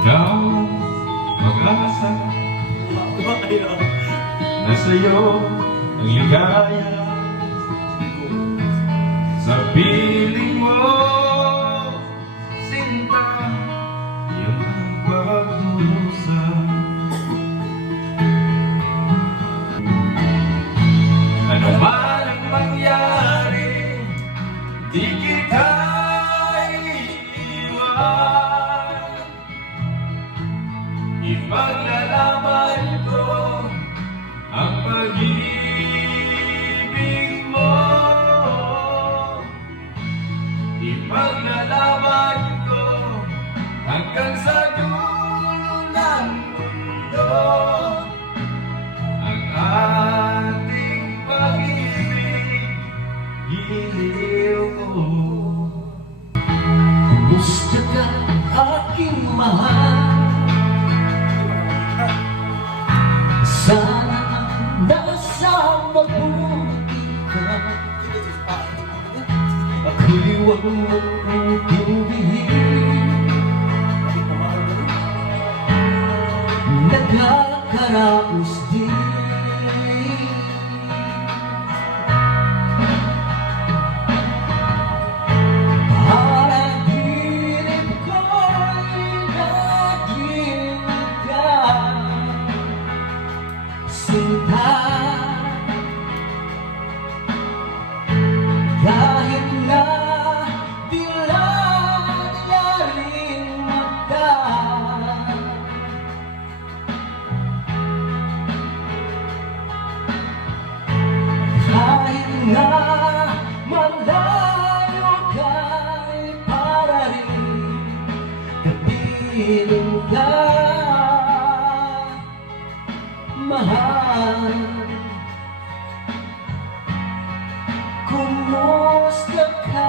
Ikaw mag-asa na sa'yo ang ligaya sa piling mo, sinta, yung ang pagdurusa. Ano man ang mangyari, di kita iiwan. Ipaglalaban ko ang pag-ibig mo. Ipaglalaban ko hanggang sa dulo ng mundo ang ating pag-ibig, giliw ko. Gusto ka aking mahal, sana nasa mabuti ka. Ako'y huwag mong tindihin, nagkakaraos din. Panaginip ko'y naging ka, sinta. Kahit na dila-dila rin mata, kahit na malayo ka'y para rin kapiling ka, mahal. Kumusta ka?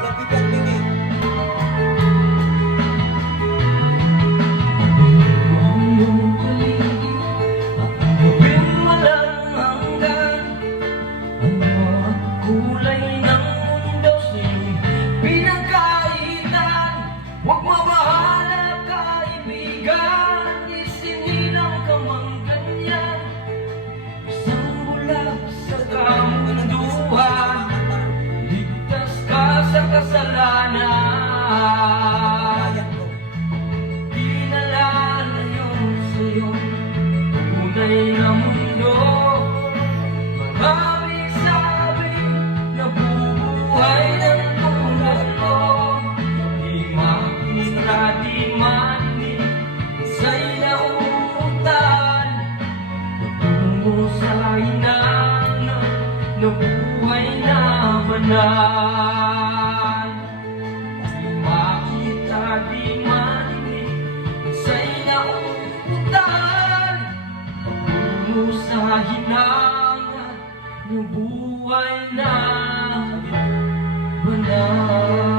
Lapitan ini. Ang iyong paligid at gawin walang hanggan. Ano ang kulay ng mundo sa'yo'y pinagkaitan. Huwag mabahala kaibigan, isinilang ka mang ganyan. Isang bulag sa kamunduhan, ligtas ka sa kasalanan. Di nalalayo sa'yo tunay na mundo. Marami sabi na bubuhay ng tulad mo, di makita, di manig, sa'y nauutan. Patungo sa hinangan na buhay na banal. Di makita, di manig, sa'y nauutan. Patungo sa hinangan na buhay na banal.